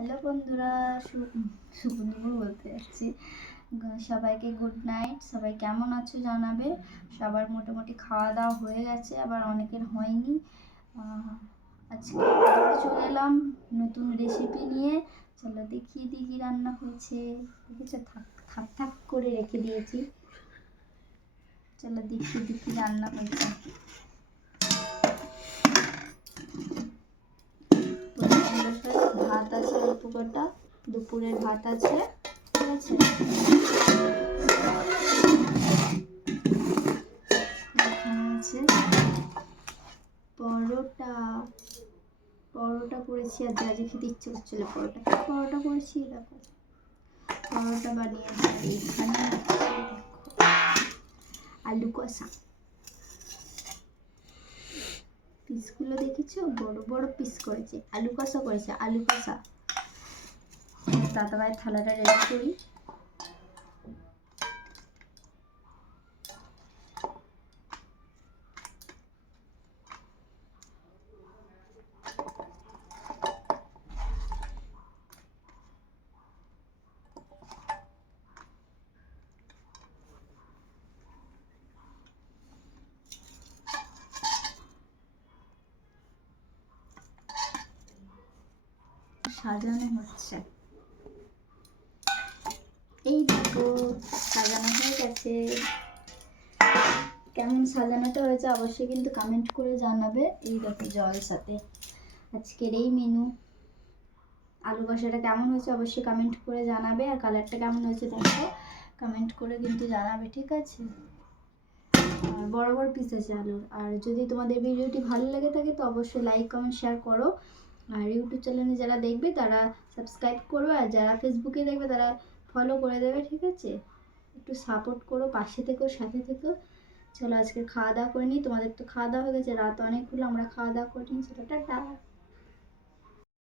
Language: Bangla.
হ্যালো বন্ধুরা, শুভ দুপুর বলতে যাচ্ছি। সবাইকে গুড নাইট। সবাই কেমন আছো জানাবে। সবার মোটামুটি খাওয়া দাওয়া হয়ে গেছে, আবার অনেকের হয়নি। আজকে চলে এলাম নতুন রেসিপি নিয়ে। চলো দেখিয়ে দিই কী রান্না হয়েছে। দেখেছো, থাক থাক করে রেখে দিয়েছি। চলো দেখিয়ে দিই কী রান্না হয়েছে। ভাত আছে অল্প কটা, দুপুরের ভাত আছে, ঠিক আছে। এখানে আছে পরোটা করেছি, আর যা খেতে ইচ্ছে করছিল পরোটা করেছি। দেখো পরোটা বানিয়েছি। আর এখানে আলু কষা, পিসগুলো দেখেছো, বড় বড় পিস করেছে। আলু কষা করেছে, আলু কষা। দাদাভাই থালাটা রেডি করি। সাজানো হচ্ছে, এই দেখো সাজানো হয়ে গেছে। কেমন সাজানোটা হয়েছে অবশ্যই কিন্তু কমেন্ট করে জানাবে। এই দেখো জল সাথে আজকের এই মেনু। আলু কষাটা কেমন হয়েছে অবশ্যই কমেন্ট করে জানাবে, আর কালারটা কেমন হয়েছে দেখো কমেন্ট করে কিন্তু জানাবে, ঠিক আছে। আর বড় বড় পিস আছে আলুর। আর যদি তোমাদের ভিডিওটি ভালো লেগে থাকে তো অবশ্যই লাইক কমেন্ট শেয়ার করো। আর ইউটিউব চ্যানেলে যারা দেখবে তারা সাবস্ক্রাইব করো, আর যারা ফেসবুকে দেখবে তারা ফলো করে দেবে, ঠিক আছে। একটু সাপোর্ট করো, পাশে থেকো, সাথে থেকো। চলো আজকে খাওয়া দাওয়া করে নিই। তোমাদের তো খাওয়া দাওয়া হয়ে গেছে, রাত অনেক হলো, আমরা খাওয়া দাওয়া করে নিই। চলো টাটা।